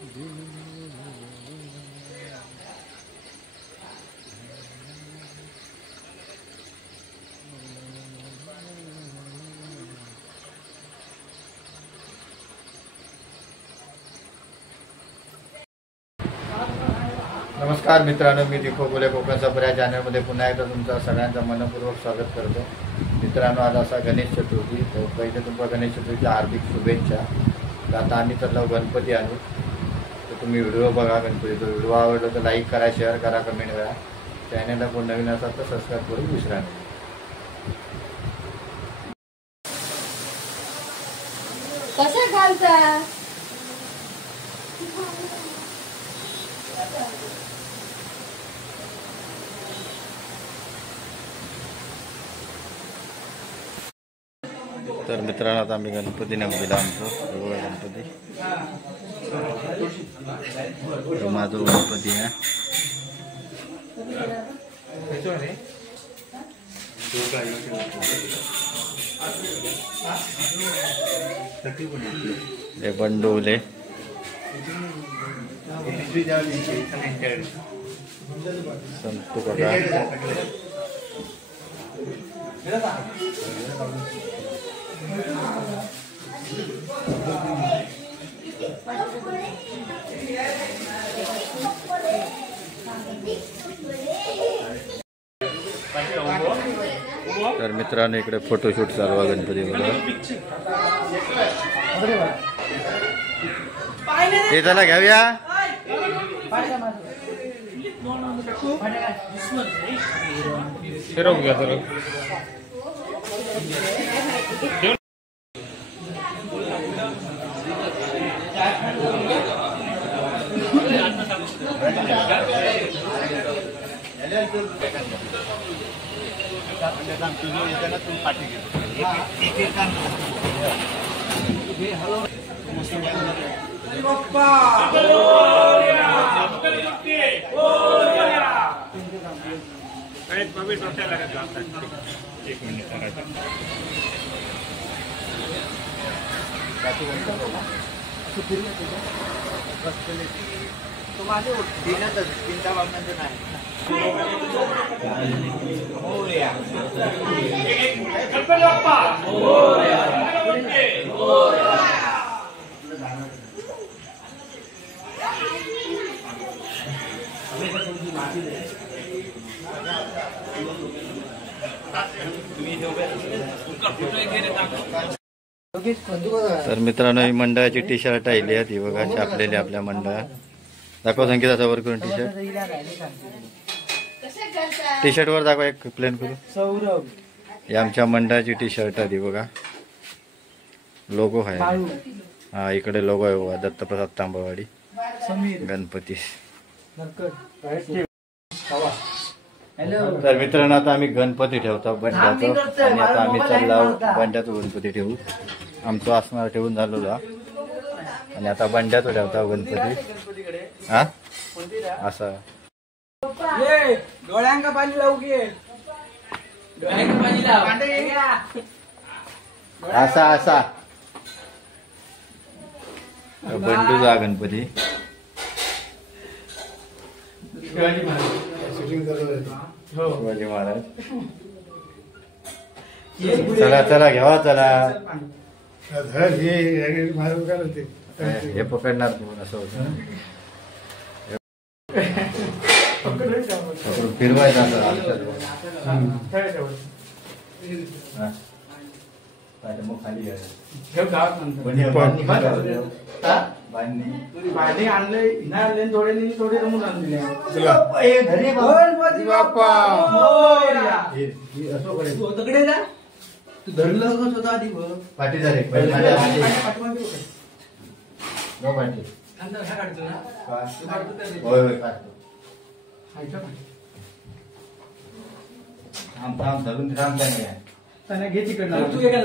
नमस्कार मित्रांनो, मी दीपक बोले कोकणचा पर्याय चॅनलमध्ये पुन्हा एकदा तुमचं सगळ्यांचं मनपूर्वक स्वागत करतो. मित्रांनो, आज असा गणेश चतुर्थी, तर पहिले तुम्हाला गणेश चतुर्थीच्या हार्दिक शुभेच्छा. तर आता आम्ही तर गणपती आणू, तर तुम्ही व्हिडिओ बघा. गणपतीचा व्हिडिओ आवडला तर लाईक करा, शेअर करा, कमेंट करा. चॅनलला कोण नवीन असतात तर सबस्क्राईब करून विसरा नाही. कसं घालता तर मित्रांनो, आता आम्ही गणपती नेऊन दिला. आमचं गणपती, माझा गणपती आहे. हे बंडोले संतू काका, तर मित्रांनो इकडे फोटोशूट चालू आहे गणपती बघा. हे चला घेऊया. फिरवून घ्या तर तर मित्रांनो, ही मंडळाची टी शर्ट आली आहे. ती बघा छापलेली आपल्या मंडळात. दाखव संगीताचा वर करून टी शर्ट. टी शर्ट वर दाखवा, एक प्लेन करू. सौरभ, ही आमच्या मंडळाची टी शर्ट आहे. ती बघा, लोगो आहे. हा, इकडे लोगो आहे बघा, दत्तप्रसाद तांबवाडी गणपती. तर मित्रांनो, आता आम्ही गणपती ठेवतो बंड्याचं, आणि आता आम्ही चाललो बंड्याचं गणपती ठेवू. आमचं असणार ठेवून झालेलो, आणि आता बंड्याचं ठेवता गणपती. हा, असा डोळ्यांका पाणी लावू की, असा असा बंडूचा गणपती. शिवाजी महाराज. चला चला घ्यावा, चला. हे पकडणार तू, असं होतं. फिरवायचं मग खाली भांडी आणले आणले, थोडे रमून आणले. तकडे जा, तू धरलं का स्वतः आधी पाठी झाले धरून थांब त्यांना घे तिकडनं. तू एखादा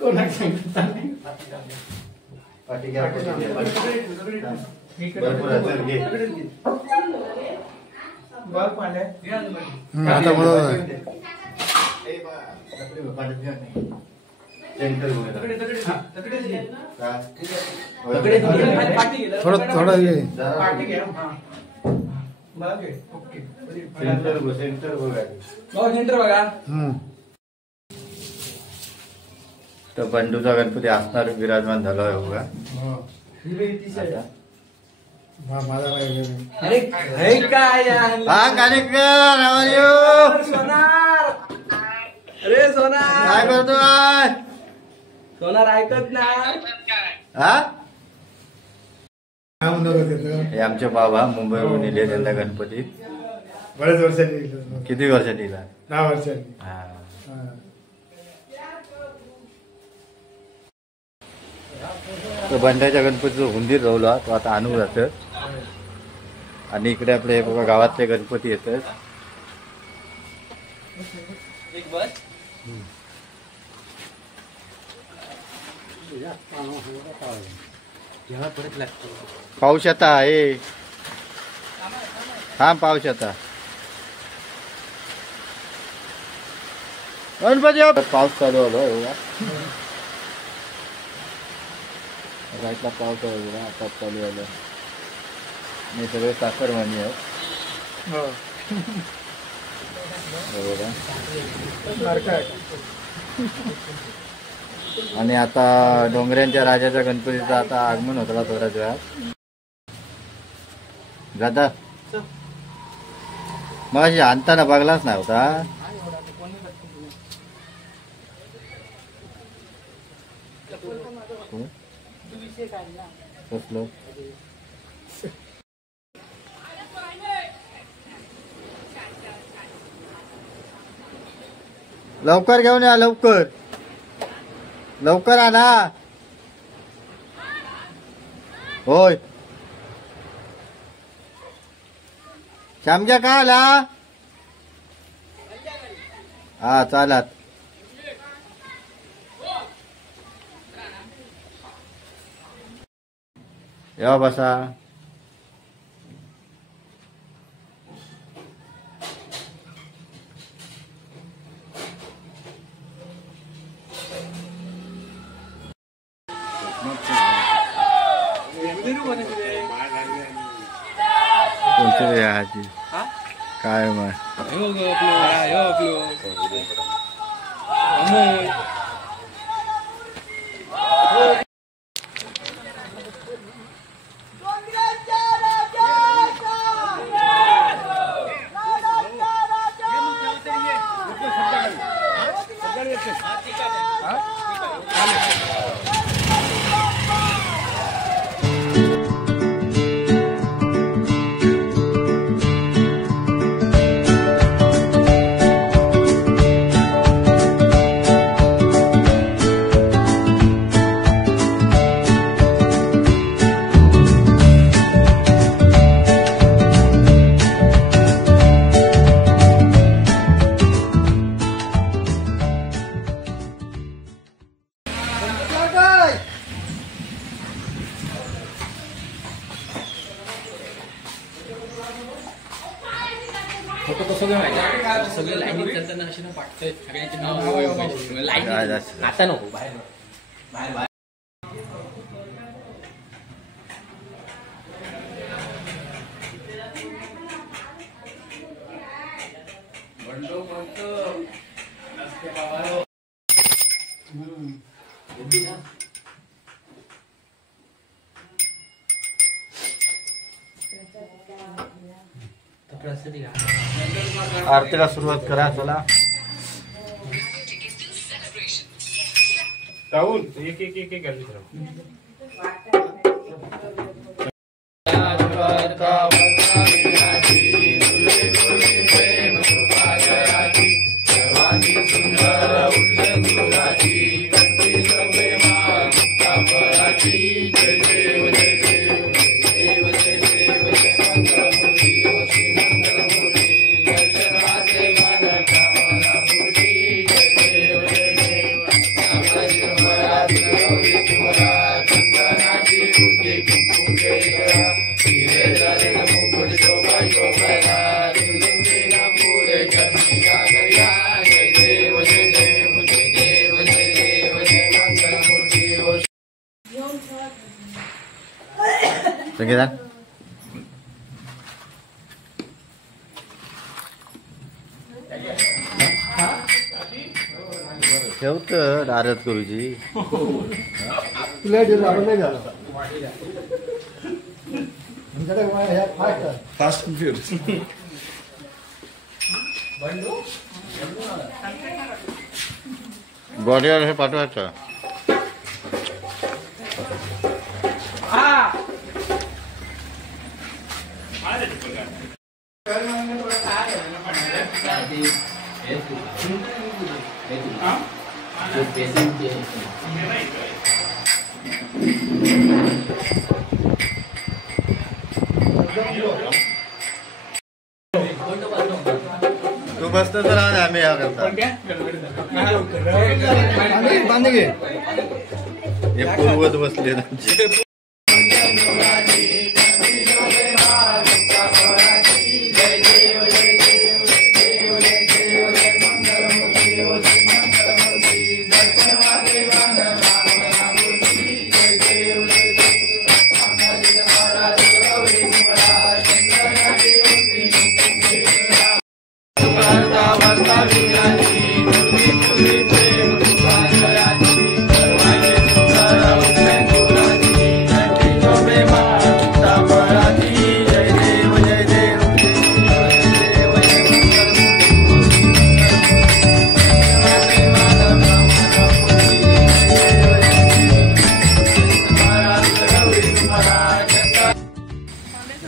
कोणाक सांगत पाठी घ्या. सेंटर तकडे तकडे हा, तकडे घे. काय तकडे तकडे खाली पाठी घे. थोडं हे. पाठी घे हा. बघ घे. ओके. सेंटर बघा. बघ सेंटर बघा. तर बंडूचा गणपती असणार विराजमान झालो आहे बघा. ही बघ ती साईड. माझा अरे हे काय यार? हा कार्यक्रम how are you? सोनार. अरे सोनार. काय करतोय? सोनार ऐकत ना. हा काय म्हणत होते हे आमचे बाबा मुंबईवरून इले त्यांना गणपती बरेच वर्षांनी किती वर्षांनी इला? 10 वर्षांनी. हा. तो बंड्याच्या गणपतीचं हुंदीर रवला तो आता आणू जातं. आणि इकडे आपले हे बघा गावातले गणपती येतात. एक बस. पाऊस आता आहे. थांब पाऊस आता. गणपती पाऊस चालू आलो एवढा राईटला पाऊस आहे एवढा आता चालू आलं. मी सगळे साखरवाणी आहेत. आणि आता डोंगऱ्यांच्या राजाच्या गणपतीचं आता आगमन होता थोड्याच वेळात. जाता मग अशी आणताना बघलाच नाही होता. कसलं लवकर घेऊन या लवकर लवकर आणा. होय श्यामच्या का आला? हा चालात. या बसा. कोणते आजी काय मग सगळे लाईनीत करताना अशी ना पाठतोय सगळ्यांची नाव लाईन आता नको बाहेर बाहेर बाहेर. आरतीला सुरुवात करा. चला राहुल एक एक एक एक गर्दी सगळेजण ठेवत नारद करूची फास्ट अँड फ्युरियस बॉडीवर हे पाठवायचं तू बसतो तर आज आम्ही या करता हे पूर्वज बसले त्यांचे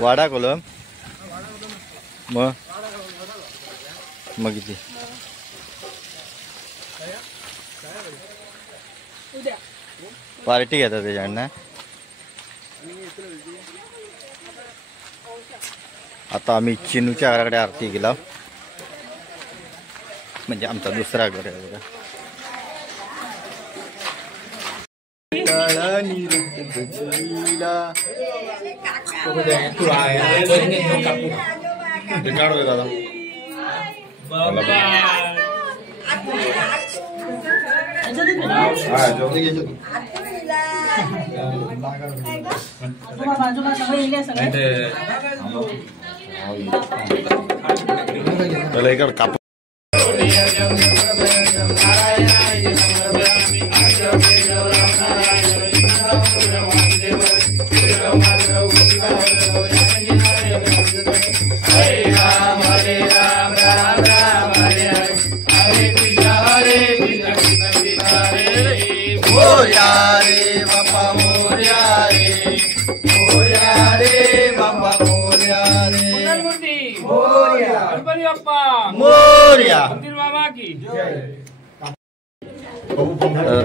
वाडा कोलम मग किती पार्टी घेतात त्याच्याकडनं आता आम्ही चिनूच्या घराकडे आरती गेला म्हणजे आमचा दुसरा घर आहे बघा काप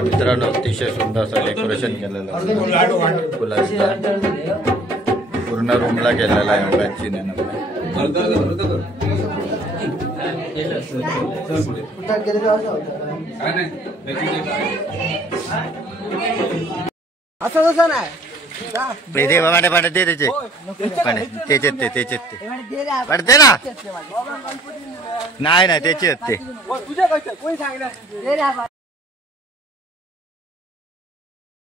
मित्रांनो अतिशय सुंदर असं डेकोरेशन केलेलं पूर्ण रूमला केलेला आहे योगाची असं तसं नाही दे पाण्या पाण्या दे त्याचे त्याचे ते पडते ना नाही त्याचे ते तुझ्या कोणी सांगणार